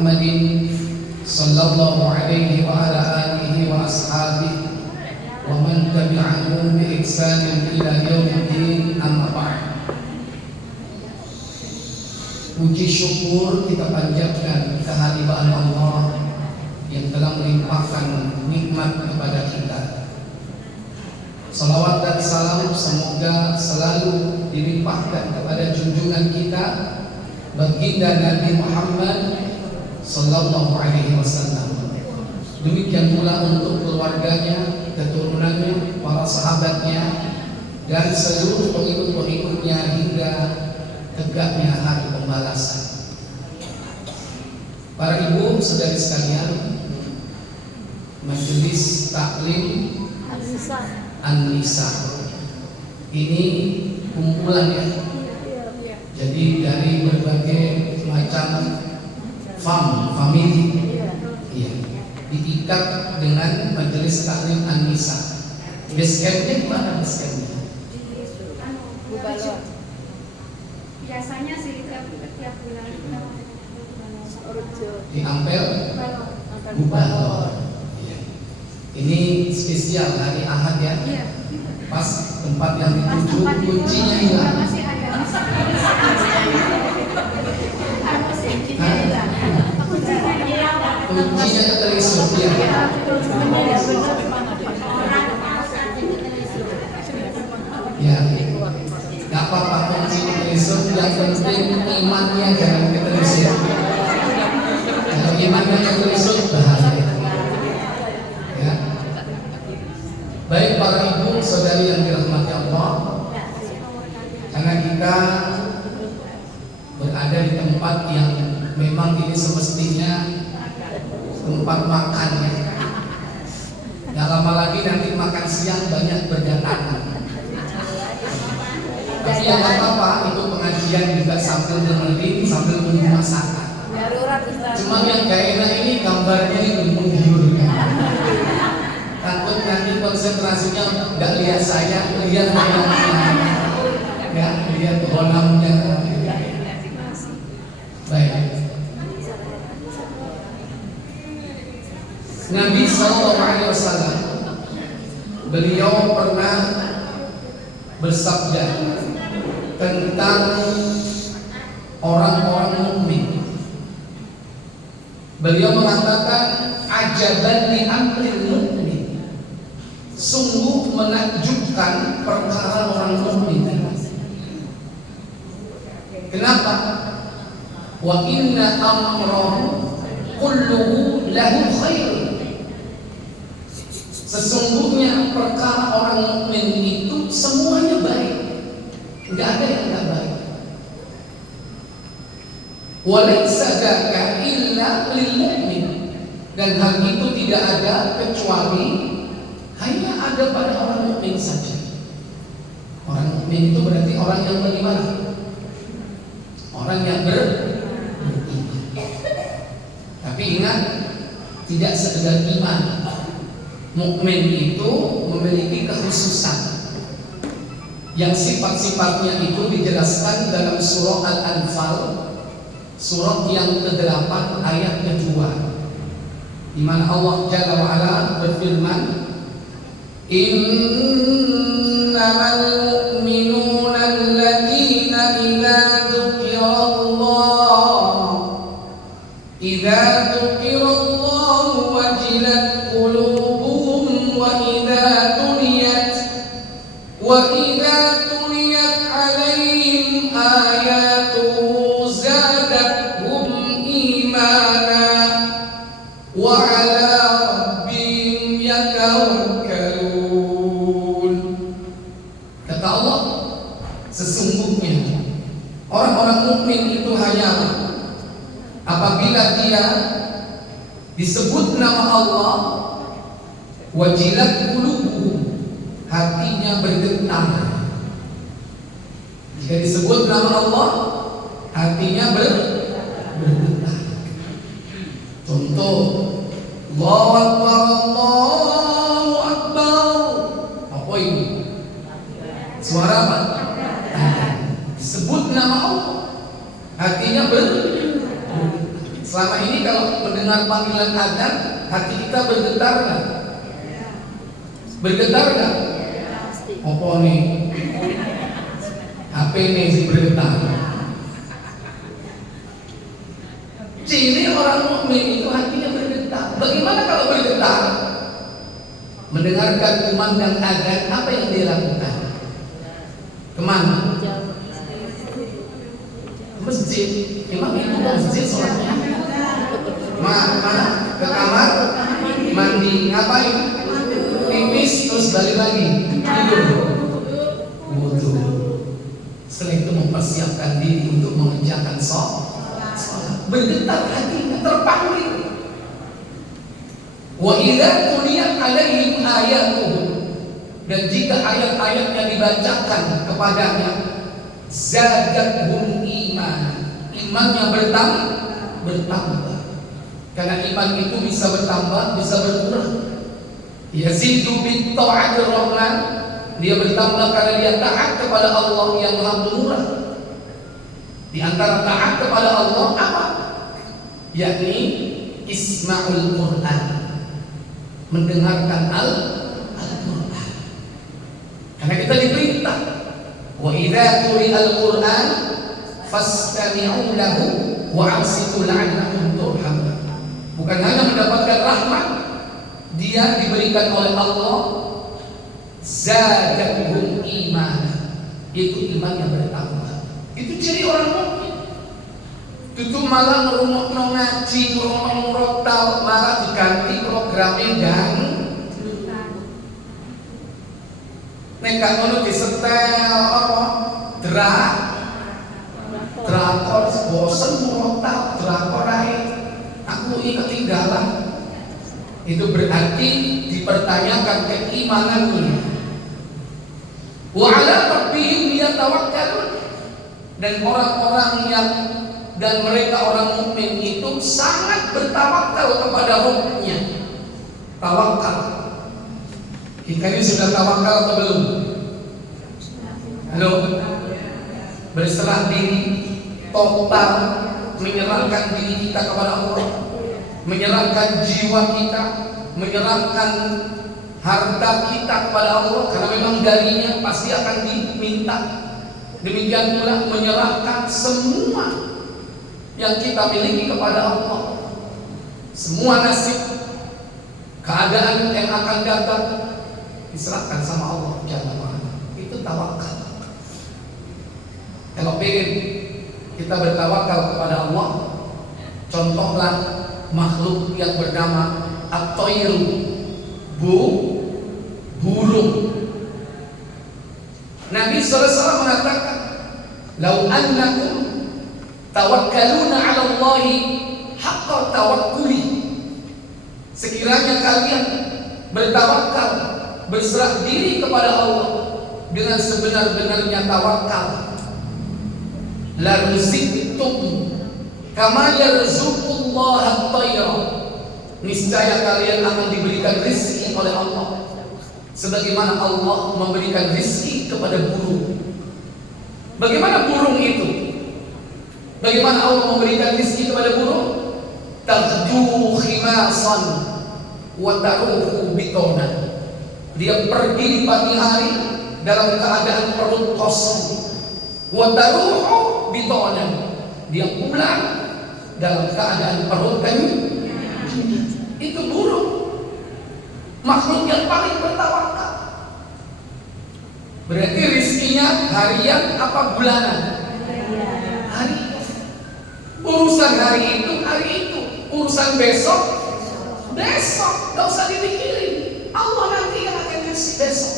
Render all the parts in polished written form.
Muhammadin sallallahu alaihi wa ala alihi wa ashabihi wa man tabi'ahum bi ihsanin ila yaumiddin, amma ba'd. Puji syukur kita panjatkan kehadiran Allah yang telah melimpahkan nikmat kepada kita. Salawat dan salam semoga selalu dilimpahkan kepada junjungan kita baginda Nabi Muhammad sallallahu alaihi wasallam. Demikian pula untuk keluarganya, keturunannya, para sahabatnya, dan seluruh pengikut-pengikutnya hingga tegaknya hari pembalasan. Para ibu, saudari sekalian, Majelis Taklim An-Nisa ini kumpulan ya. Jadi dari berbagai macam family ya, diikat dengan Majelis Taklim An-Nisa. Base campnya di mana base campnya? Biasanya sih tiap bulan di Ampel Bubalor. Ya. Ini spesial hari Ahad ya. Iya. Pas tempat yang dituju kuncinya hilang. Masih ada. Kuncinya ketelisur ya. Ya. Gak apa-apa kunci ketelisur, yang penting imannya jangan ketelisur. Kalau imannya ketelisur bahaya. Ya. Baik para ibu saudari yang dirahmati Allah, karena kita berada di tempat yang memang ini semestinya tempat makan ya. Gak lama lagi nanti makan siang banyak berdatangan. Tapi yang gak apa-apa, itu pengajian juga sambil dengerin, sambil menunggu masakan. Cuma yang gak enak ini gambarnya ini menggiurkan. Takut nanti konsentrasinya gak lihat saya, lihat honamnya. Ya, lihat honamnya. Baik. Nabi SAW, beliau pernah bersabda tentang orang-orang mukmin. Beliau mengatakan, ajaban li amril mukmin, sungguh menakjubkan perkara orang mukmin. Kenapa? Wa inna amrahu kulluhu lahu khair. Sesungguhnya perkara orang mukmin itu semuanya baik, nggak ada yang nggak baik. Walaysa dzaka illa lil mu'min, dan hal itu tidak ada kecuali hanya ada pada orang mukmin saja. Orang mukmin itu berarti orang yang beriman, orang yang beriman. Tapi ingat, tidak sekedar iman. Mukmin itu memiliki kekhususan yang sifat-sifatnya itu dijelaskan dalam surah Al-Anfal, surat yang ke-8 ayat kedua, di mana Allah Jalla wa Ala berfirman, innamal mu'minuna alladzina idza dzukirallahu wajilat qulubuhum wa idza tuliyat alaihim ayatuhu zadatuhum imana wa ala rabbihim yatawakkalun. Kata Allah, sesungguhnya orang-orang mukmin itu hanyalah apabila dia disebut nama Allah, wajilat qulubuhum, hatinya bergetar. Jika disebut nama Allah, hatinya bergetar. Contoh, Allahu Akbar, Allahu Akbar. Apa ini? Suara apa? Disebut nama Allah, hatinya bergetar. Selama ini kalau mendengar panggilan adzan, hati kita bergetar nggak? Bergetar nggak? Apa nih? HP nih sih bergetar. Ciri orang mukmin itu hatinya bergetar. Bagaimana kalau bergetar? Mendengarkan kumandang adzan, apa yang dia lakukan? Kemana? Masjid. Emang itu masjid sholatnya? Mana? Ke kamar? Mandi. Ngapain? Pipis terus balik lagi. Tidur. Wudu. Setelah itu mempersiapkan diri untuk mengerjakan sholat. Bergetar hatinya, terpanggil. Wa idza tuliyat alaihim ayatuhu, dan jika ayat-ayatnya dibacakan kepadanya, zadathum iman, imannya bertambah. Karena iman itu bisa bertambah, bisa berkurang. Yazidu bit ta'atir rahman, dia bertambah karena dia taat kepada Allah yang Maha Pemurah. Di antara taat kepada Allah apa? Yakni isma'ul Qur'an, mendengarkan Al-Qur'an. Karena kita diperintah, wa idza quri'al Qur'an fastami'u lahu wa ansitu la'allakum turhamun. Bukan hanya mendapatkan rahmat, dia diberikan oleh Allah zadathum iman, itu iman yang bertambah. Itu ciri orang mukmin. Itu malah ngerungokno ngaji, ngerungokno murotal, malah diganti programnya dan nek ngono disetel apa? Drakor bosen murotal, drakor ae. Aku ini ketinggalan. Itu berarti dipertanyakan keimanannya. Wa 'ala rabbihim yatawakkalun, dan orang-orang yang dan mereka orang mukmin itu sangat bertawakal kepada Rabb-nya. Tawakal. Kita ini sudah tawakal atau belum? Halo? Berserah diri total, menyerahkan diri kita kepada Allah, menyerahkan jiwa kita, menyerahkan harta kita kepada Allah, karena memang darinya pasti akan diminta. Demikian pula menyerahkan semua yang kita miliki kepada Allah. Semua nasib, keadaan yang akan datang diserahkan sama Allah Jalla wa'ala. Itu tawakal. Kalau pengen kita bertawakal kepada Allah, contohlah makhluk yang bernama at-tayr, burung. Nabi SAW mengatakan, "Lau annakum tawakkaluna 'ala Allahi haqqa tawakkuli." Sekiranya kalian bertawakal, berserah diri kepada Allah dengan sebenar-benarnya tawakal, la ruzqtum kama yarzuqullahu at-tayra, niscaya kalian akan diberikan rezeki oleh Allah sebagaimana Allah memberikan rezeki kepada burung. Bagaimana burung itu? Bagaimana Allah memberikan rezeki kepada burung? Taghdu khimasan wa taruhu bitonan. Dia pergi di pagi hari dalam keadaan perut kosong. Wa taruhu bitonan. Dia pulang dalam keadaan perut kenyang. Itu burung, makhluk yang paling bertawakal. Berarti rezekinya harian apa bulanan? Harian. Urusan hari itu, urusan besok, gak usah dipikirin. Allah nanti yang akan kasih besok.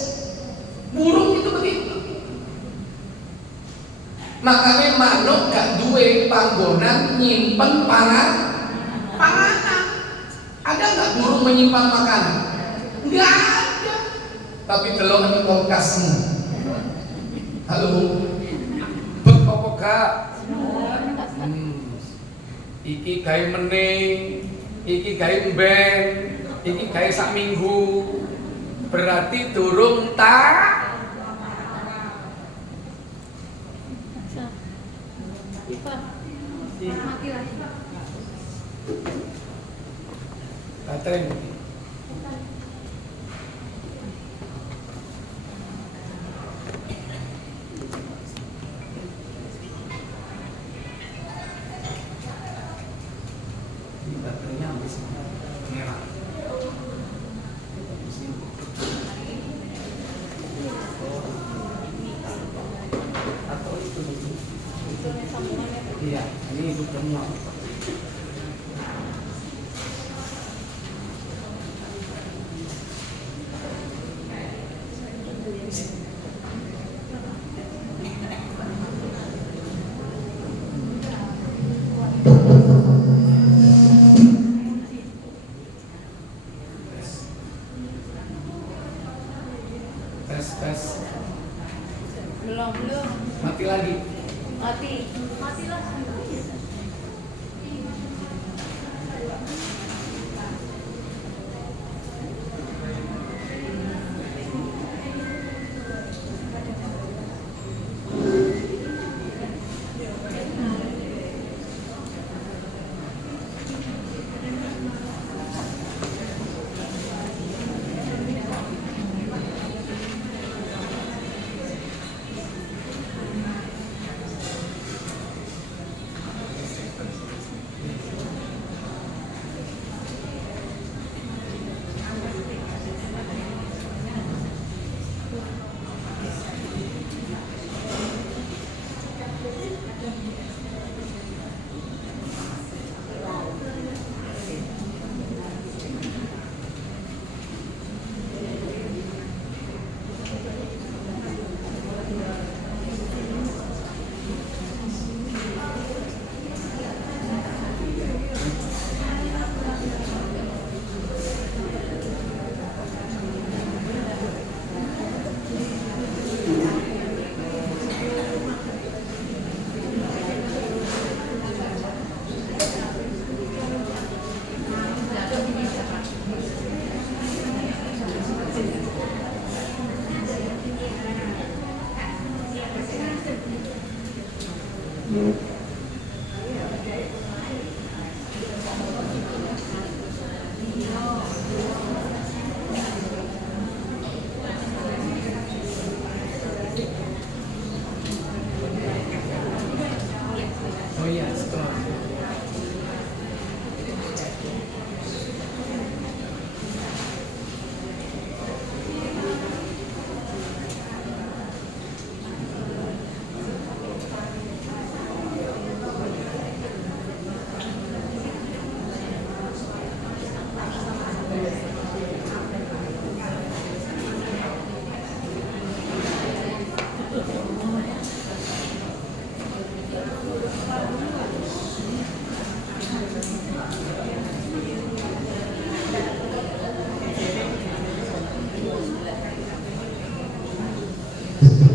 Burung itu begitu. Makanya manuk gak duwe panggonan nyimpen panganan. Ada gak burung menyimpan makanan? Gak ada. Tapi telur ini kulkasmu. Halo, apa kak? Iki gawe meneh, iki gawe mben, iki gawe sak minggu. Berarti durung tak. baterai mungkin. Ini baterainya habis merah. Atau itu dulu. Iya, ini itu semua. Tes. Belum. Mati lagi. Matilah. Oh iya, setelah.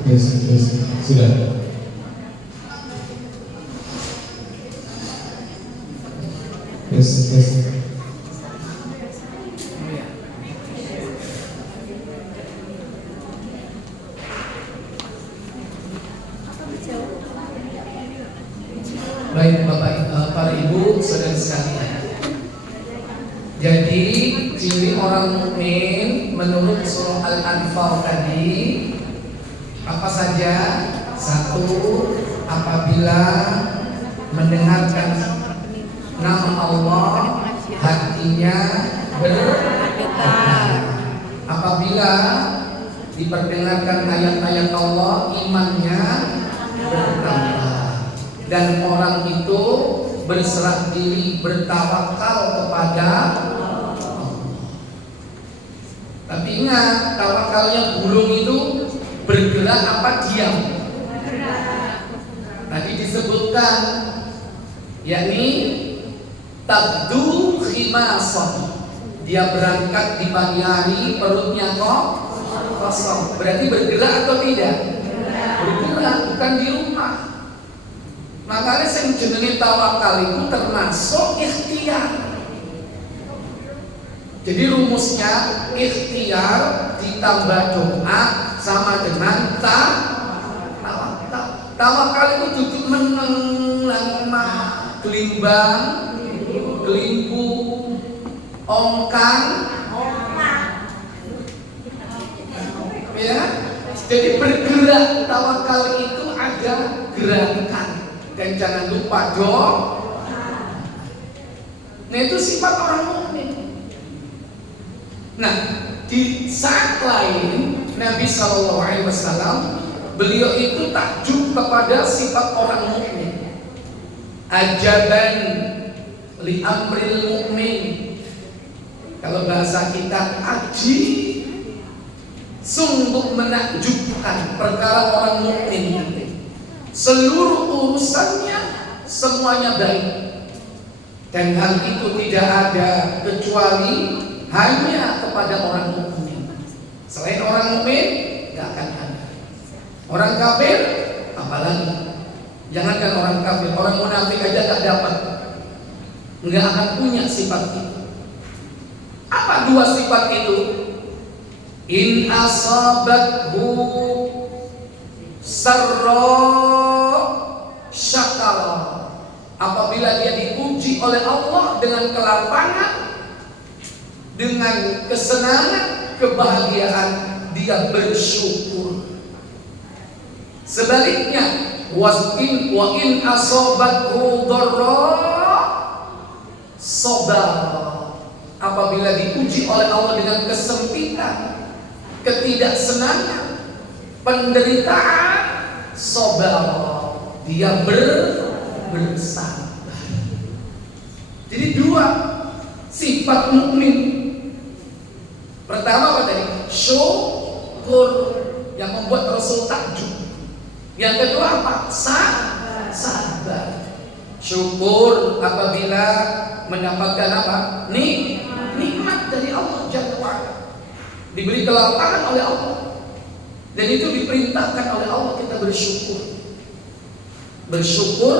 Yes, sudah. Yes. Oh iya. Baik para ibu saudara sekalian. Jadi ciri orang mukmin menurut surah Al-Anfal tadi apa saja? Satu, apabila mendengarkan nama Allah hatinya bergetar. Apabila diperdengarkan ayat-ayat Allah imannya bertambah. Dan orang itu berserah diri, bertawakal kepada Allah. Tapi ingat, tawakalnya burung itu bergerak apa diam? Tadi disebutkan, yakni tabdu khimasan. Dia berangkat di pagi hari, perutnya kosong. Berarti bergerak atau tidak? Bergerak, bukan di rumah. Makanya yang jenenge tawakal itu termasuk ikhtiar. Jadi rumusnya ikhtiar ditambah doa sama dengan tawakal. Tawakal itu duduk meneng lama, gelimbang, gelimpung. ongkang, ya. Jadi bergerak, tawakal itu ada gerakan. Dan jangan lupa nah itu sifat orang mukmin. Nah, di saat lain Nabi SAW beliau itu takjub kepada sifat orang mukmin. Ajaban li amril mukmin. Kalau bahasa kita aji, sungguh menakjubkan perkara orang mukmin. Seluruh urusannya semuanya baik. Dan hal itu tidak ada kecuali hanya kepada orang mukmin. Selain orang mukmin tidak akan ada. Orang kafir apalagi. Jangankan orang kafir, orang munafik aja tak dapat. Enggak akan punya sifat itu. Apa dua sifat itu? In asabathu sarra syakara. Apabila dia diuji oleh Allah dengan kelapangan, dengan kesenangan, kebahagiaan, dia bersyukur. Sebaliknya, wa in asabathu dharra sabar. Apabila diuji oleh Allah dengan kesempitan, ketidaksenangan, penderitaan, sabar, dia bersabar. Jadi dua sifat mukmin. Pertama apa tadi? Syukur, yang membuat Rasul takjub. Yang kedua apa? Sabar. Syukur apabila mendapatkan apa? Nikmat dari Allah Jalla wa'ala. Diberi kelapangan oleh Allah. Dan itu diperintahkan oleh Allah, kita bersyukur. Bersyukur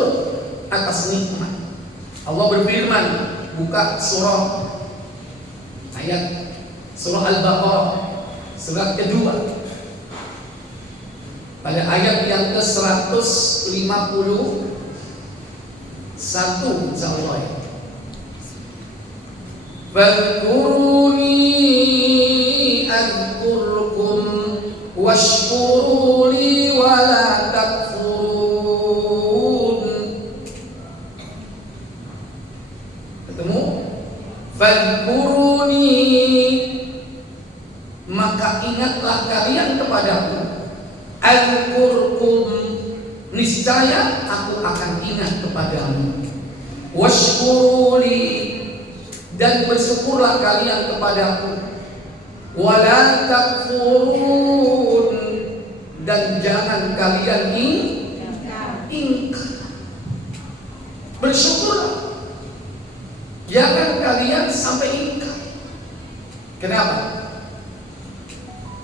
atas nikmat. Allah berfirman, buka surah ayat surah Al-Baqarah surat kedua pada ayat yang ke-151 insyaallah. Fadhkuruni adhkurkum washkuruli wa la fadhkuruni, maka ingatlah kalian kepadaku. Adhkurkum, niscaya aku akan ingat kepadamu. Washkuruli, dan bersyukurlah kalian kepadaku. Wala takfurun, dan jangan kalian ingkar. Bersyukurlah, jangan kalian sampai ingkar. Kenapa?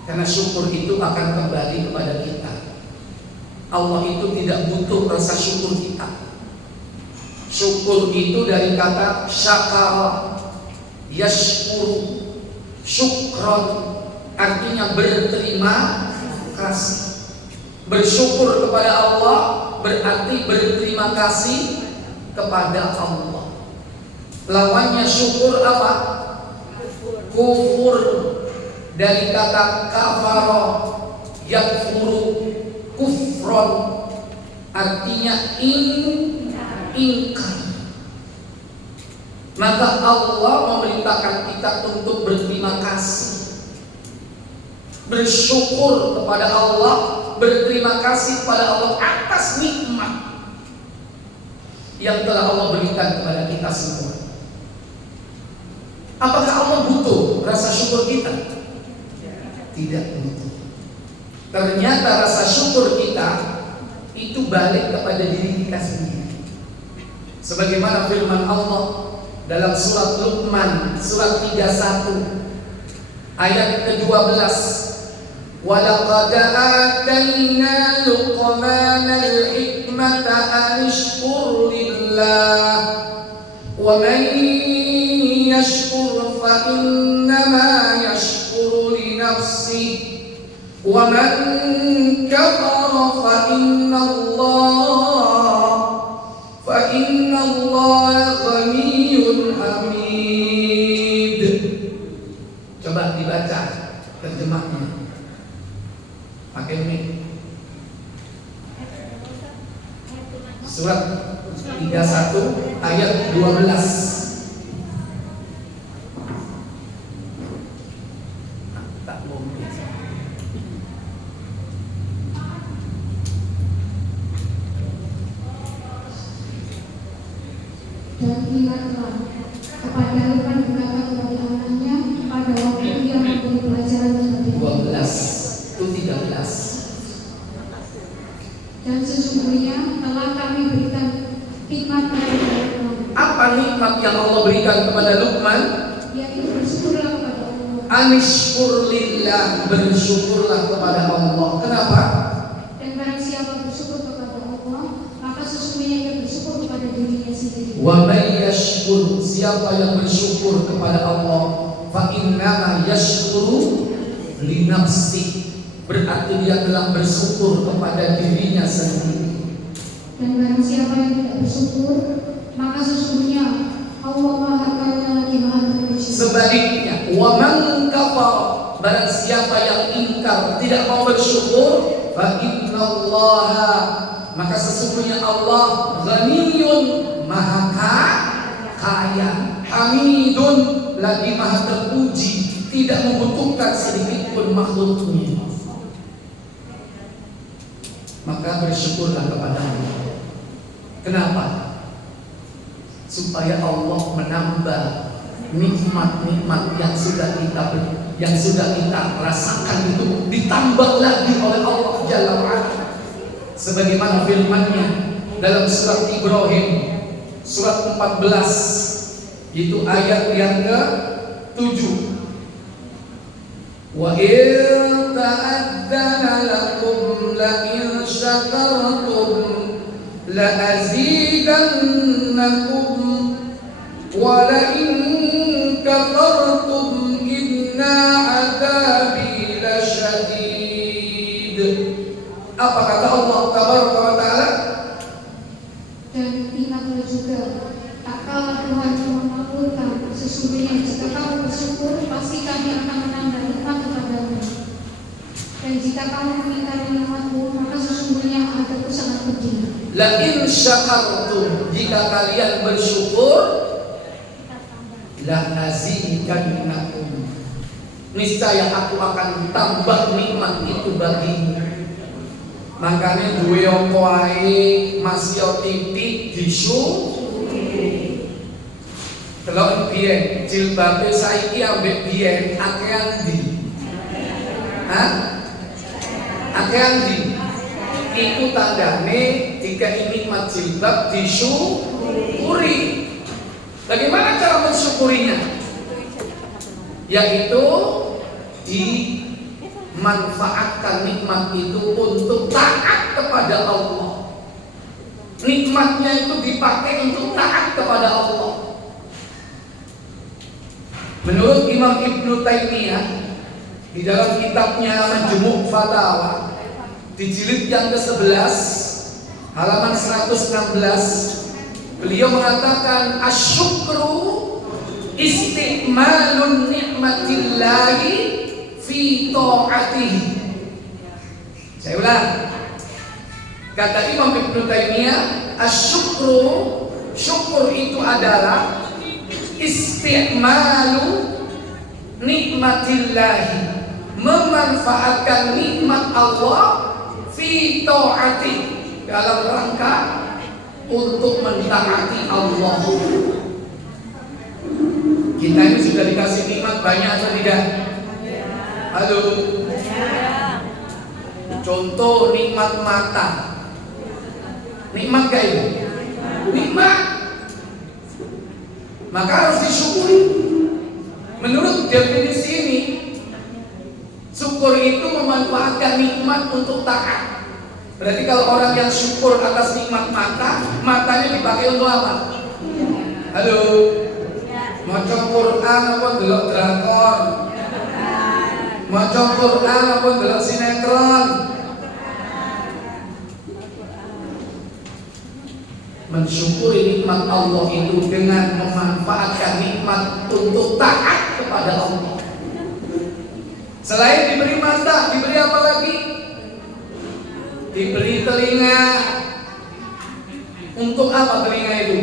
Karena syukur itu akan kembali kepada kita. Allah itu tidak butuh rasa syukur kita. Syukur itu dari kata syakara, yashkuru, syukron, artinya berterima kasih. Bersyukur kepada Allah berarti berterima kasih kepada Allah. Lawannya syukur apa? Kufur, dari kata kafara, yakfuru, kufron, artinya ingkar. Maka Allah memerintahkan kita untuk berterima kasih, bersyukur kepada Allah, berterima kasih kepada Allah atas nikmat yang telah Allah berikan kepada kita semua. Apakah Allah butuh rasa syukur kita? Tidak butuh. Ternyata rasa syukur kita itu balik kepada diri kita sendiri. Sebagaimana firman Allah dalam surat Luqman surat 31 ayat ke-12, wa laqad atayna Luqmana al-hikmata an ishkur lillah wa man yashkur fa innama yashkuru li nafsihi wa man kafara fa inna Allah ghaniyyun hamid. 12. Tak mungkin. Dan ingatlah kepada Luqman berkata kepada anaknya pada waktu ia memberi pelajaran kepada 12 itu 13. Dan sesungguhnya telah kami berikan nikmat kepada Luqman, Apa nikmat yang Allah berikan kepada Luqman? yaitu bersyukurlah kepada Allah. Anishkur lillah, bersyukurlah kepada Allah. Kenapa? Dan barang siapa bersyukur kepada Allah, maka sesungguhnya ia bersyukur kepada dirinya sendiri. Wa may yashkur, siapa yang bersyukur kepada Allah, fa innama yashkuru li nafsi, berarti dia telah bersyukur kepada dirinya sendiri. Dan barang siapa yang tidak bersyukur, maka sesungguhnya Allah Maha Kaya lagi Maha Terpuji. Sebaliknya, wa man kafar, barang siapa yang ingkar, tidak mau bersyukur, fa innallaha, maka sesungguhnya Allah ghaniyun, maha kaya, hamidun, lagi maha terpuji, tidak membutuhkan sedikit pun makhluknya. Maka bersyukurlah kepada Allah. Kenapa? Supaya Allah menambah nikmat-nikmat yang sudah kita rasakan itu ditambah lagi oleh Allah Jalla wa'ala. Sebagaimana firman-Nya dalam surat Ibrahim surat 14 itu ayat yang ke-7. Wa in ta'addana lakum la in syakartum la azidannakum wa la in kafartum inna adabi lasyadid. Apa kata Allah Tabaraka wa Ta'ala? Dan ingatlah juga, tak kalah Tuhan memakmurkan, sesungguhnya jika kamu bersyukur, pasti kami akan menambah nikmat kepadamu. Dan jika kamu mengingkari nikmatku, maka sesungguhnya adabku sangat pedih. La in syakartum, jika kalian bersyukur, la azidannakum, niscaya aku akan tambah nikmat itu bagimu. Makanya duwe apa wae masih titik disyukuri. Delok biyen jilbabe saiki ambek biyen akean ndi? Hah? Akean ndi? Itu tandane jika nikmat jilbab disyukuri. Bagaimana cara mensyukurinya? Yaitu dimanfaatkan nikmat itu untuk taat kepada Allah. Nikmatnya itu dipakai untuk taat kepada Allah. Menurut Imam Ibnu Taimiyah di dalam kitabnya Majmu' Fatawa di jilid yang ke-11 halaman 116, beliau mengatakan asyukru isti'malun ni'matillahi fi ta'atihi. Saya ulang. Kata Imam Ibnu Taimiyah, asyukru, syukur itu adalah isti'malu nikmatillahi, memanfaatkan nikmat Allah fi ta'ati, dalam rangka untuk mentaati Allah. Kita ini sudah dikasih nikmat banyak atau tidak? Halo. Contoh nikmat mata. Nikmat gak itu? Nikmat. Maka harus disyukuri. Menurut definisi ini, syukur itu memanfaatkan nikmat untuk taat. Berarti kalau orang yang syukur atas nikmat mata, matanya dipakai untuk apa? Halo. Maca Quran apa delok drakor? Maca Quran apa delok sinetron? Mensyukuri nikmat Allah itu dengan memanfaatkan nikmat untuk taat kepada Allah. Selain diberi mata, diberi apa lagi? Diberi telinga. Untuk apa telinga itu?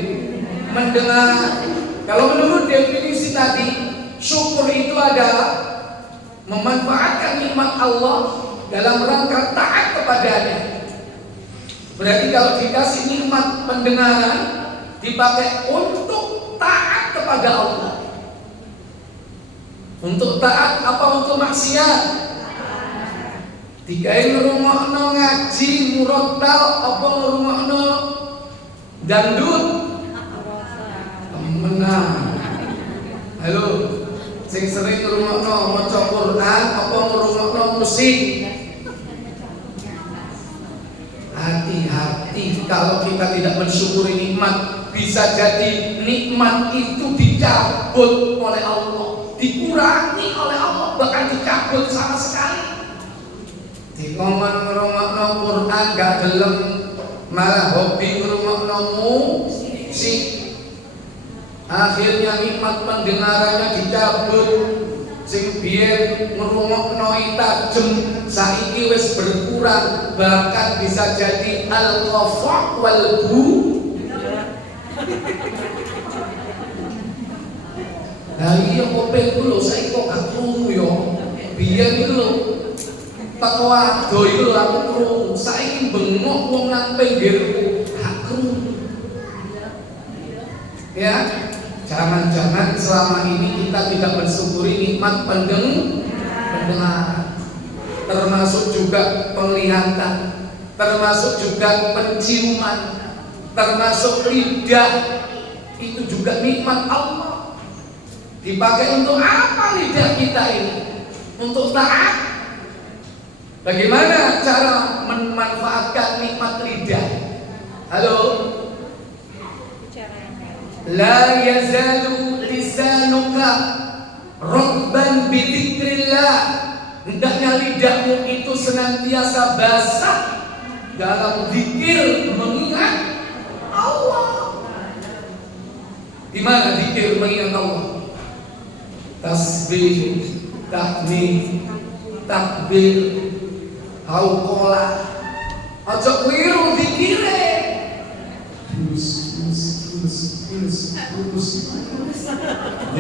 mendengar. Kalau menurut definisi tadi, syukur itu adalah memanfaatkan nikmat Allah dalam rangka taat kepadanya. Berarti kalau dikasih nikmat pendengaran dipakai untuk taat kepada Allah. Untuk taat apa untuk maksiat? Digawe ngrungokno ngaji murattal apa ngrungokno dangdut? Menang. Halo, sing sering ngrungokno maca Quran apa ngrungokno musik? Hati-hati kalau kita tidak mensyukuri nikmat, bisa jadi nikmat itu dicabut oleh Allah, dikurangi oleh Allah, bahkan dicabut sama sekali. Dikongkon ngrungokno Quran gak gelem, malah hobi ngrungokno musik. Akhirnya nikmat pendengarannya dicabut. Sing biyen ngrungokno tajem saiki wis berkurang, bahkan bisa jadi al-qafa wal bu. Nah iya kopeng ku lho saiki kok gak krungu yo. Biyen iku lho teko ado iku lho aku krungu, saiki bengok wong nang pinggirku gak krungu. Ya, jangan-jangan selama ini kita tidak mensyukuri nikmat pendengaran, termasuk juga penglihatan, termasuk juga penciuman, termasuk lidah. Itu juga nikmat Allah. Dipakai untuk apa lidah kita ini? Untuk taat. Bagaimana cara memanfaatkan nikmat lidah? Halo? La yazalu lisanuka rutban bidzikrillah. Hendaknya lidahmu itu senantiasa basah dalam zikir mengingat Allah. Di mana zikir mengingat Allah? Tasbih, tahmid, takbir, hauqalah. Aja keliru zikire.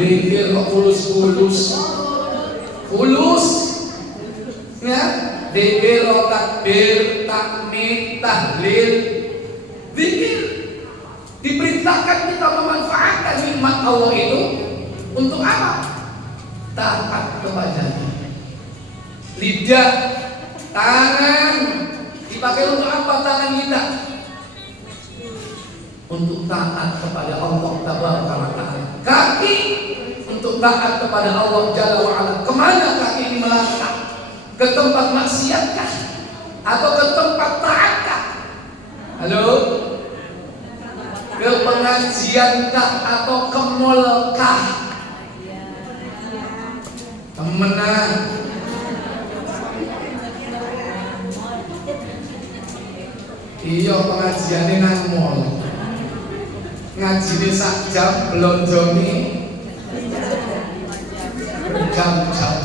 Zikir kok fulus ya, zikir takbir, takmid, tahlil, zikir. Diperintahkan kita memanfaatkan nikmat Allah itu untuk apa? Taat kepadanya. Lidah, tangan dipakai untuk apa tangan kita? Untuk taat kepada Allah Tabaraka wa Ta'ala. Kaki untuk taat kepada Allah Jalla wa Ala. Kemana kaki ini melangkah? Ke tempat maksiatkah? Atau ke tempat taatkah? Halo? Ke pengajiankah atau ke malkah? Temenan. Iya pengajiannya nang mall. Ngajine sak jam, blonjone berjam-jam.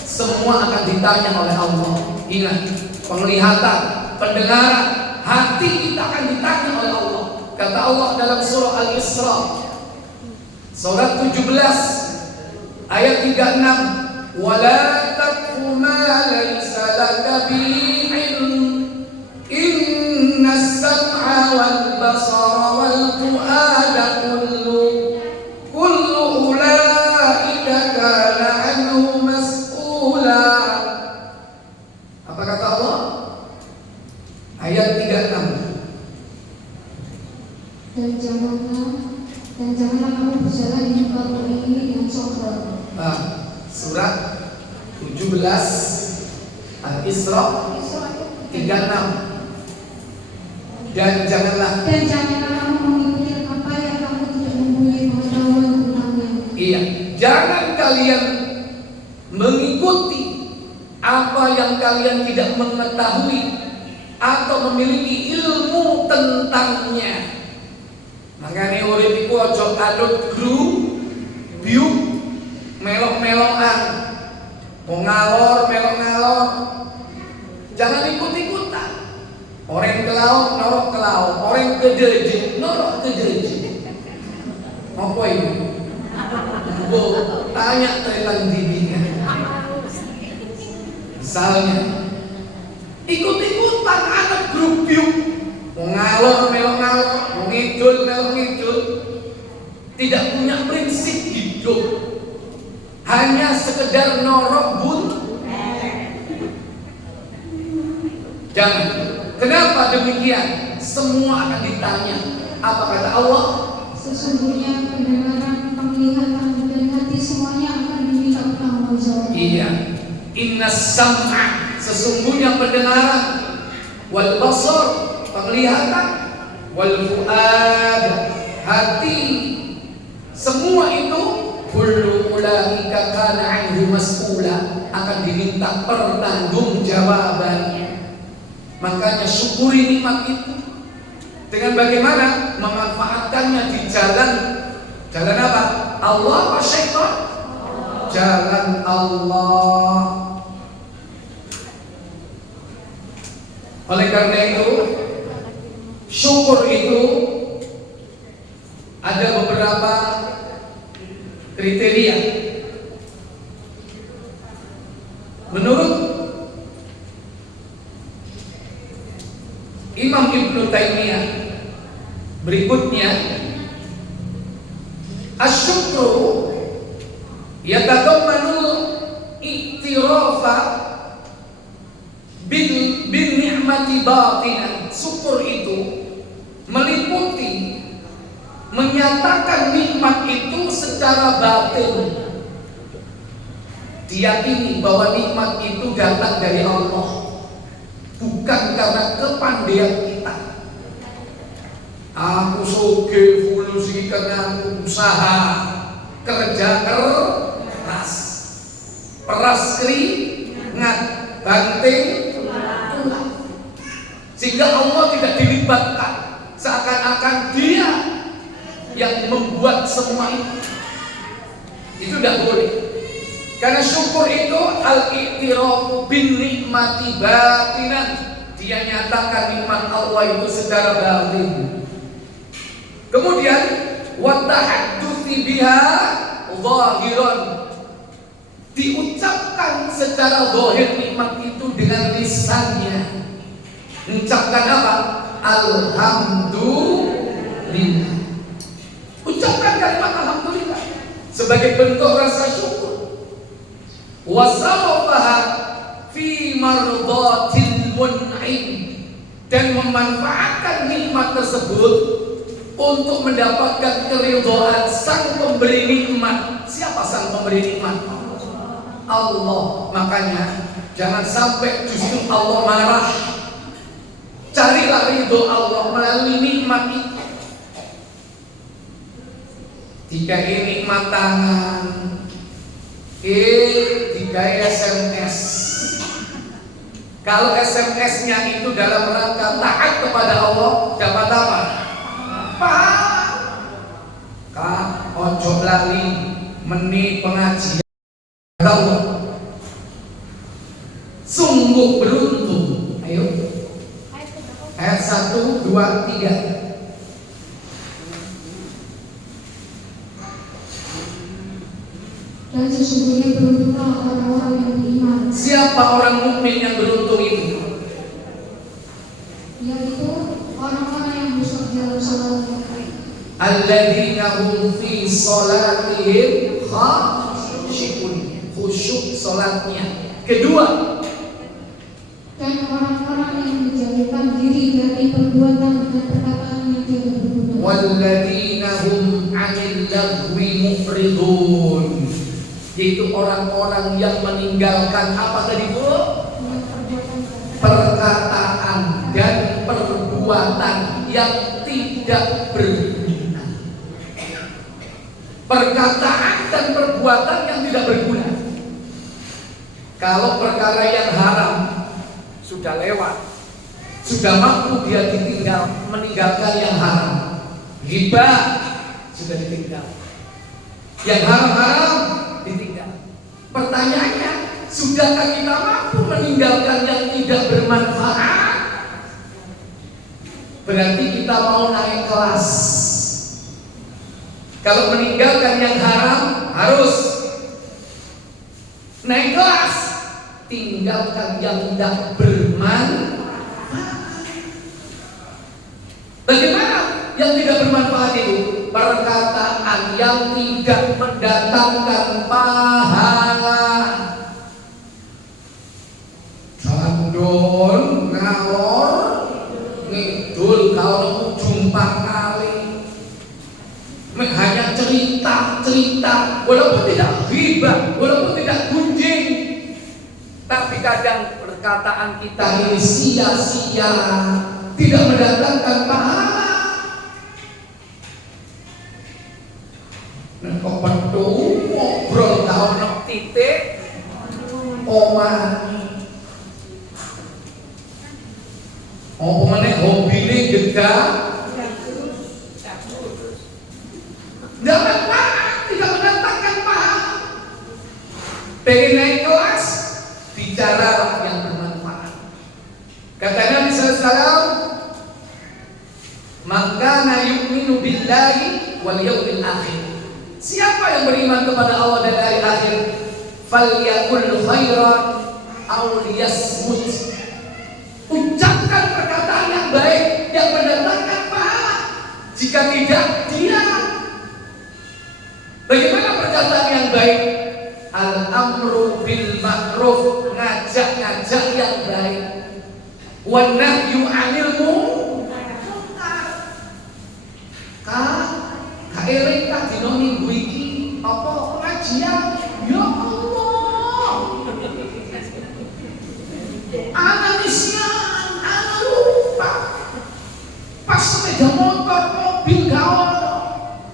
Semua akan ditanya oleh Allah. Ingat, penglihatan, pendengaran, hati kita akan ditanya oleh Allah. Kata Allah dalam surah Al-Isra, surat 17 ayat 36, "Wala taqfu ma laysa laka bihi ilm. Innas sam'a wal basara wal fu'ada kullu ulaika kana anhu mas'ula." Apa kata Allah? Ayat 36. Dan janganlah kamu berjalan di muka bumi ini dengan sombong. Surat 17 Al-Isra 36. Dan janganlah kamu mengikuti apa yang kamu tidak mempunyai pengetahuan tentangnya. Iya, jangan kalian mengikuti apa yang kalian tidak mengetahui atau memiliki ilmu tentangnya. Makanya urip iku aja adut biuk melok-melokan, mau ngalor melok-ngalor. Jangan ikut-ikutan. Orang ke laut, norok ke laut. Orang ke jeje, norok ke jeje. Apa itu? Bu, tanya tentang bibinya. Misalnya, ikut-ikutan anak grup yuk, mau ngalor melok ngalor, mau ngidul melok ngidul, tidak punya prinsip hidup, hanya sekedar norok bun. Jangan. Kenapa demikian? Semua akan ditanya. Apa kata Allah? Sesungguhnya pendengaran, penglihatan, dan hati semuanya akan diminta pertanggungjawab. Iya. Inna sam'a, sesungguhnya pendengaran, wal basar, penglihatan, wal fuad, hati, semua itu kullu ulaika kana anhu mas'ula, akan diminta pertanggungjawabannya. Makanya syukuri nikmat itu dengan bagaimana memanfaatkannya di jalan apa? Allah apa syaitan? Jalan Allah. Oleh karena itu, syukur itu ada beberapa kriteria. Menurut Imam Ibnu Taimiyah berikutnya, asyukru yatadammanu i'tirafa bin ni'mati batinan. Syukur itu meliputi menyatakan nikmat itu secara batin, diyakini bahwa nikmat itu datang dari Allah, bukan karena kepandaian kita. Aku soge fulusi karena aku usaha kerja keras, peras keringat, banting tulang, sehingga Allah tidak dilibatkan, seakan-akan Dia yang membuat semua itu. Itu tidak boleh. Karena syukur itu al-i'tirafu bin nikmati batinan, dia nyatakan nikmat Allah itu secara batin. Kemudian wa tahadduthi biha zahiran, diucapkan secara zahir nikmat itu dengan lisannya. Mengucapkan apa? Alhamdulillah. Ucapkan kalimat alhamdulillah sebagai bentuk rasa syukur. Wasarafaha fi mardatil mun'im, dan memanfaatkan nikmat tersebut untuk mendapatkan keridhaan sang pemberi nikmat. Siapa sang pemberi nikmat? Allah. Makanya jangan sampai justru Allah marah. Carilah ridho Allah melalui nikmat itu. Jika ini nikmat tangan, dikai SMS. Kalau SMS-nya itu dalam rangka taat kepada Allah, dapat apa? Kak, ojo lali meni pengajian Allah. Sungguh beruntung. Ayo. Ayat 1, 2, 3. Dan sesungguhnya beruntunglah orang-orang yang beriman. Siapa orang mukmin yang beruntung itu? Yaitu orang-orang yang khusyuk dalam salatnya. Alladzina hum fi salatihim khashi'un, khusyuk salatnya. Kedua, dan orang-orang yang menjauhkan diri dari perbuatan dan perkataan yang tidak berguna. walladzina hum 'anil lagwi mu'ridun, yaitu orang-orang yang meninggalkan apa tadi Bu? Perkataan dan perbuatan yang tidak berguna. Perkataan dan perbuatan yang tidak berguna. Kalau perkara yang haram sudah lewat, sudah mampu dia meninggalkan yang haram. Ghibah sudah ditinggal, yang haram-haram ditinggal. Pertanyaannya, sudahkah kita mampu meninggalkan yang tidak bermanfaat? Berarti kita mau naik kelas. Kalau meninggalkan yang haram harus naik kelas. Tinggalkan yang tidak bermanfaat. Bagaimana yang tidak bermanfaat itu? Perkataan yang tidak mendatangkan pahala. Jandol, ngalor, ngidul kalau jumpa kali. Hanya cerita, walaupun tidak ghibah, walaupun tidak gunjing, tapi kadang perkataan kita ini sia-sia, tidak mendatangkan pahala. Nah, kok betul ngobrol tahun nok titik omah. Apa meneh hobine gedang? Tidak manfaat, tidak mendatangkan pahala. Pengen naik kelas, bicara yang bermanfaat. Kata Nabi SAW, "Man kana yu'minu billahi wal yawmil akhir." Siapa yang beriman kepada Allah dan hari akhir, falyaqul khairan aw liyasmut. Ucapkan perkataan yang baik yang mendatangkan pahala. Jika tidak, diam. Bagaimana perkataan yang baik? Al-amru bil ma'ruf, ngajak-ngajak yang baik. Wan nahyu 'anil munkar. Kaeling tak dino minggu iki apa pengajian? Ya Allah. Anak isian, anak lupa. Pas sepeda motor, mobil gak ono.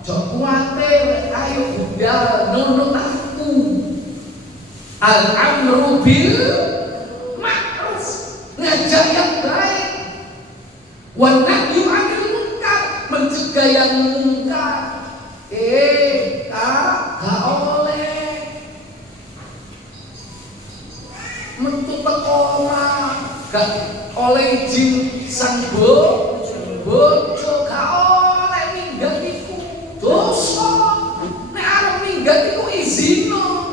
Jok kuatir, ayo budal, nunut aku. Al-amru bil ma'ruf, ngajak yang baik. Wan nahyu 'anil munkar, mencegah yang munkar. Gak oleh metu tekoma, gak oleh jin sang bojo, gak oleh minggat iku dosa. Nek arep minggat iku izino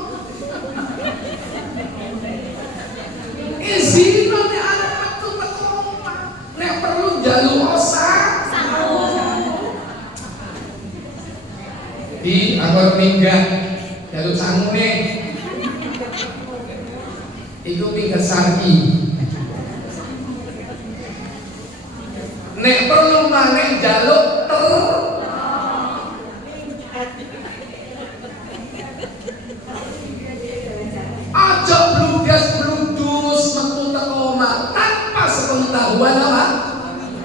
nek arep metu tekoma. Nek perlu njaluk osah di akor minggat jaluk sangune itu minggat sarki. Nek perlu maneh jaluk aja blugas-bludus metu teko omah tanpa sepengetahuan apa?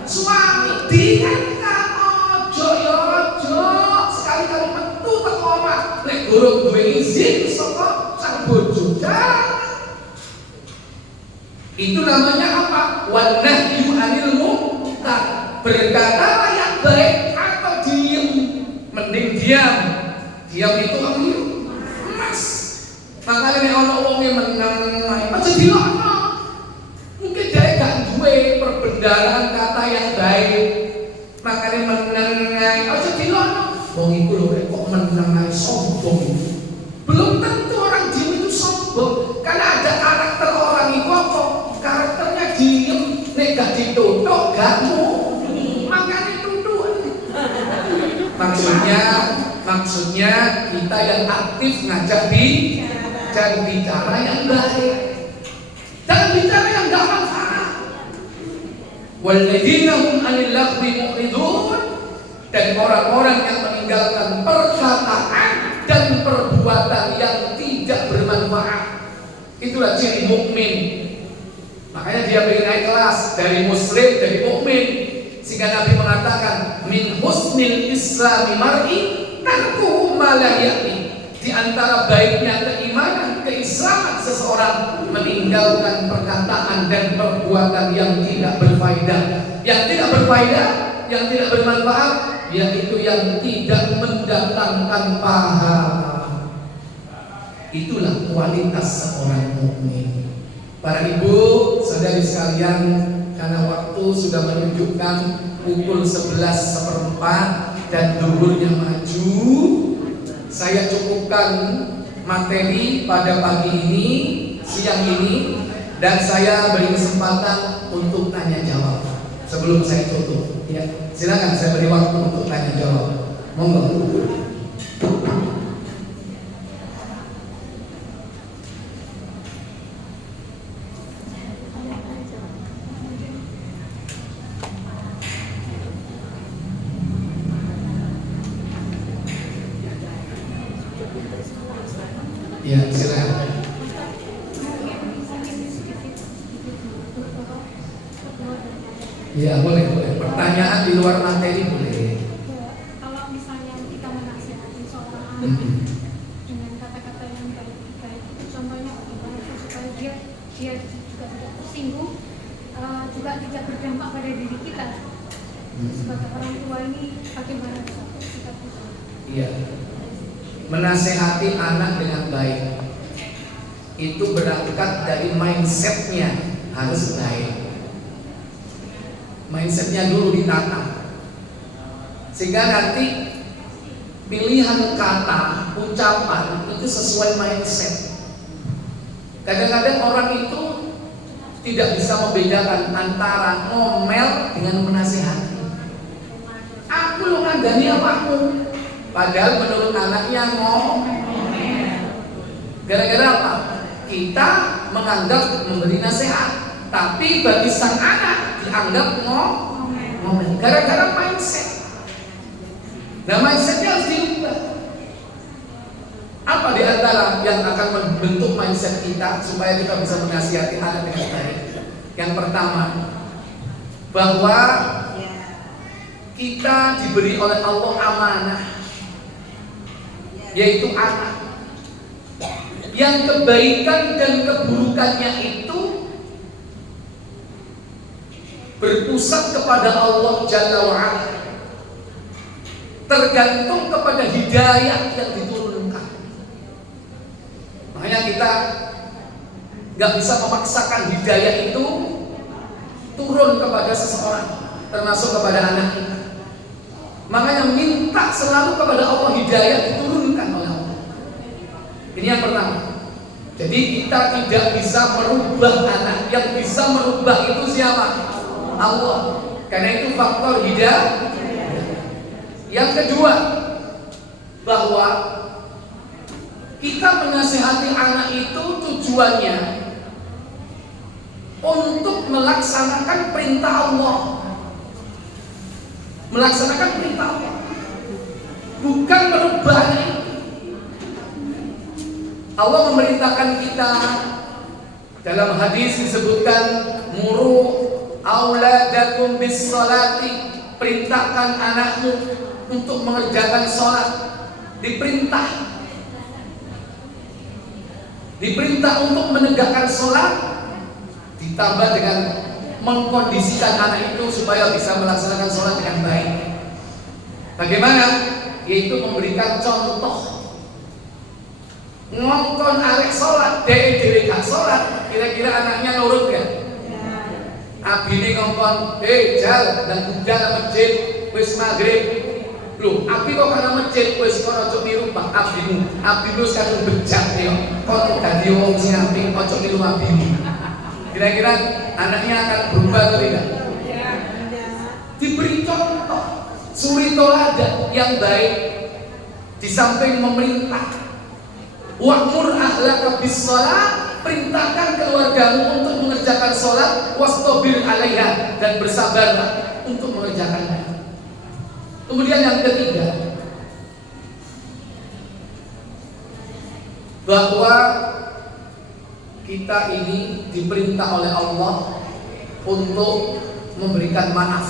Suami. Diingatkan ojo ya ojo sekali-kali metu teko omah nek durung duwe izin saka sang bojo. Itu namanya apa? Wan nahyu 'anil munkar. Berkatalah yang baik atau diem. Mending diam. Diam itu emas. Makanya nek ana wong meneng aja dilokno. Mungkin dia gak duwe perbendaharaan kata yang baik. Makanya meneng aja dilokno. Wong iku lho kok meneng ae sombong. Belum tentu orang diem itu sombong. Karena ada karakter orang itu apa? Karakternya diem, nek gak ditutuk gak mau. Makanya tutup. Maksudnya kita yang aktif ngajak jangan bicara yang baik, jangan bicara yang gak manfaat. Walladzina hum 'anil laghwi mu'ridun, dan orang-orang yang meninggalkan perkataan dan perbuatan yang tidak bermanfaat. Itulah ciri mukmin. Makanya dia pengen naik kelas dari muslim dari mukmin. Sehingga Nabi mengatakan min husnil islami mar'i tarkuhu ma la ya'ni. Di antara baiknya keimanan, keislaman seseorang meninggalkan perkataan dan perbuatan yang tidak berfaedah. Yang tidak berfaedah, yang tidak bermanfaat, yaitu yang tidak mendatangkan pahala. Itulah kualitas seorang mukmin. Para ibu, saudari sekalian, karena waktu sudah menunjukkan pukul 11:15, dan duhurnya maju, saya cukupkan materi pada pagi ini, siang ini, dan saya beri kesempatan untuk tanya jawab sebelum saya tutup. Ya, silakan saya beri waktu untuk tanya jawab. Monggo. Ya, silakan. Ya, boleh. Pertanyaan di luar materi boleh. Kalau misalnya kita menasihati seorang anak dengan kata-kata yang baik-baik, itu contohnya bagaimana supaya dia juga tidak tersinggung, juga tidak berdampak pada diri kita. Sebagai orang tua ini bagaimana bisa bersikap? Iya. Menasehati anak dengan baik itu berangkat dari mindsetnya harus baik. Mindsetnya dulu ditata, sehingga nanti pilihan kata, ucapan itu sesuai mindset. Kadang-kadang orang itu tidak bisa membedakan antara ngomel dengan menasehati. Aku lo ngandani apamu, padahal menurut anaknya ngomel. Gara-gara apa? Kita menganggap memberi nasihat, tapi bagi sang anak dianggap ngomel. Gara-gara mindset. Nah, mindsetnya harus diubah. Apa di antara yang akan membentuk mindset kita supaya kita bisa menasihati anak dengan baik? Yang pertama, bahwa kita diberi oleh Allah amanah, yaitu anak. Yang kebaikan dan keburukannya itu berpusat kepada Allah Jalla wa'ala, tergantung kepada hidayah yang diturunkan. Makanya kita gak bisa memaksakan hidayah itu turun kepada seseorang, termasuk kepada anak kita. Makanya minta selalu kepada Allah hidayah diturunkan oleh Allah. Ini yang pertama. Jadi kita tidak bisa merubah anak. Yang bisa merubah itu siapa? Allah. Karena itu faktor hidayah. Yang kedua, bahwa kita menasihati anak itu tujuannya untuk melaksanakan perintah Allah. Melaksanakan perintah Allah, bukan merubah anak itu. Allah memerintahkan kita dalam hadis disebutkan muru auladakum bis salati, perintahkan anakmu untuk mengerjakan sholat. Diperintah untuk menegakkan sholat, ditambah dengan mengkondisikan anak itu supaya bisa melaksanakan sholat dengan baik. Bagaimana? Yaitu memberikan contoh. Ngongkon arek sholat, dewe gak sholat, kira-kira anaknya nurut gak? Abine ngongkon, jal dan budal masjid, wis maghrib. Loh, abi kok kana masjid, wis kono ojo niru Pak abimu sekarang bejat ya. Kono dadi wong sing apik, ojo niru abimu. Kira-kira anaknya akan berubah atau tidak? Diberi contoh, suri teladan yang baik, di samping memerintah. Wa'mur ahlaka bis shalah, perintahkan keluargamu untuk mengerjakan sholat, wastabir 'alaiha, dan bersabarlah untuk mengerjakannya. Kemudian yang ketiga, bahwa kita ini diperintah oleh Allah untuk memberikan maaf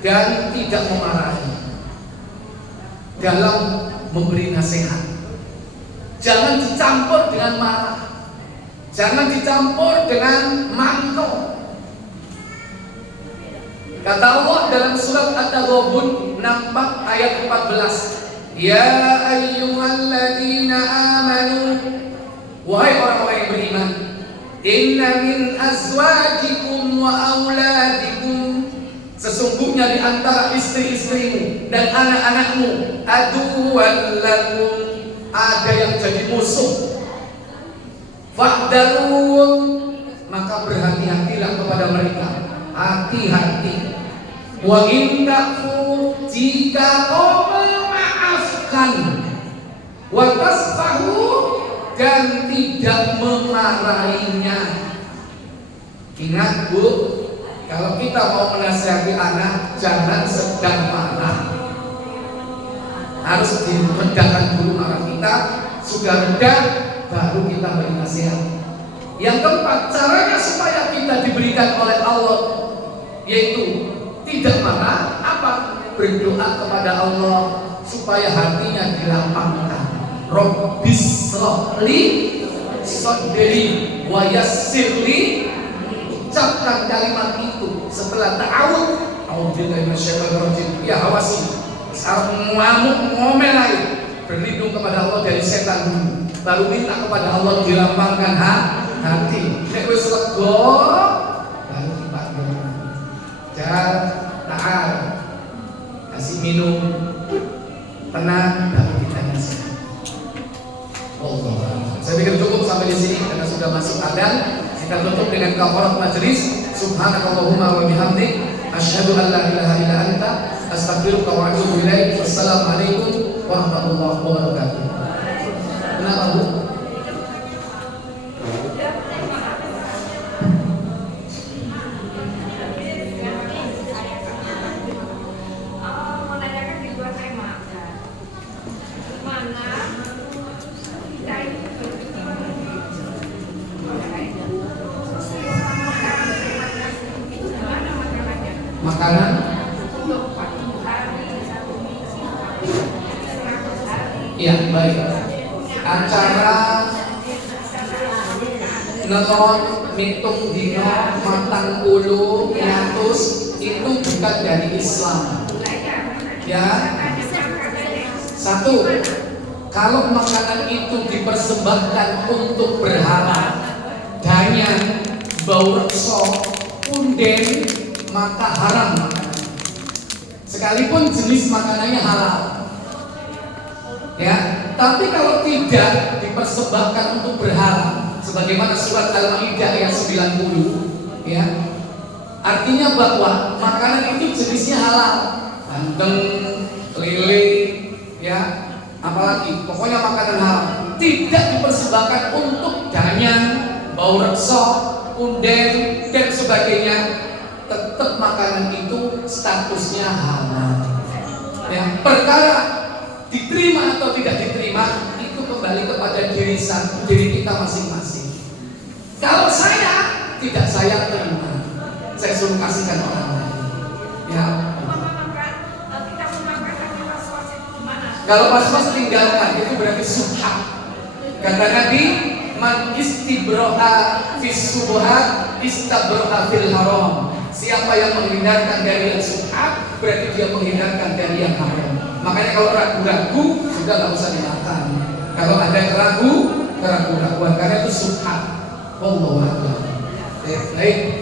dan tidak memarahi dalam memberi nasihat. Jangan dicampur dengan marah, jangan dicampur dengan mantu. Kata Allah dalam surat At-Taghabun 64 ayat 14, ya ayyuhalladzina amanu, wahai orang-orang yang beriman, inna min azwajikum wa auladikum, sesungguhnya sesungguhnya di antara istri-istrimu dan anak-anakmu aduwwan lakum, ada yang jadi musuh. Fahdarun, maka berhati-hatilah kepada mereka. Hati-hati. Wa in ta'fu, jika kau memaafkan, wa tasfahu, dan tidak memarahinya. Ingat Bu, kalau kita mau menasihati anak, jangan sedang marah. Harus diredahkan dulu marah kita. Sudah reda, baru kita beri nasihat. Yang keempat, caranya supaya kita diberikan oleh Allah, yaitu tidak marah, apa? Berdoa kepada Allah supaya hatinya dilapangkan. Rabbis shrahli sadri wa yassirli. Ucapkan kalimat itu setelah ta'awud. A'udzubillahi minasyaitonir rajim. Ya hawasi. Sekarang ngamuk ngomel lagi. Berlindung kepada Allah dari setan dulu. Baru minta kepada Allah dilapangkan hati. Nek wis lega, baru dipanggil. Jangan taat. Kasih minum. Tenang, baru kita kasih. Allah. Saya pikir cukup sampai di sini karena sudah masuk adzan. Kita tutup dengan kafarat majelis. Subhanakallahumma wa bihamdik, asyhadu an la ilaha illa anta, astaghfiruka wa atubu ilaik. Wassalamualaikum warahmatullahi wabarakatuh. Kenapa Bu? Makanan ya baik. Acara nelon mitung dino matang puluh nyatus itu bukan dari Islam ya. Satu, kalau makanan itu dipersembahkan untuk berhala, danyan, bau rekso, punden, maka haram makanan. Sekalipun jenis makanannya halal. Ya, tapi kalau tidak dipersembahkan untuk berhala, sebagaimana surat Al-Maidah ayat 90, ya. Artinya bahwa makanan itu jenisnya halal. Bandeng, lele, ya, apalagi pokoknya makanan halal. Tidak dipersembahkan untuk danyan, bau rekso, punden dan sebagainya. Tetap makanan itu statusnya halal. Ya, perkara diterima atau tidak diterima itu kembali kepada diri kita masing-masing. Kalau saya tidak, saya terima, saya suruh kasihkan orang lain. Ya. Kalau was-was tinggalkan, itu berarti subhat. Kata Nabi, man istibroha fis subuhat istabroha fil haram. Siapa yang menghindarkan dari yang subhat, berarti dia menghindarkan dari yang haram. Makanya kalau ragu-ragu, sudah nggak usah dimakan. Kalau ada keraguan karena itu subhat. Wallahu a'lam. Baik.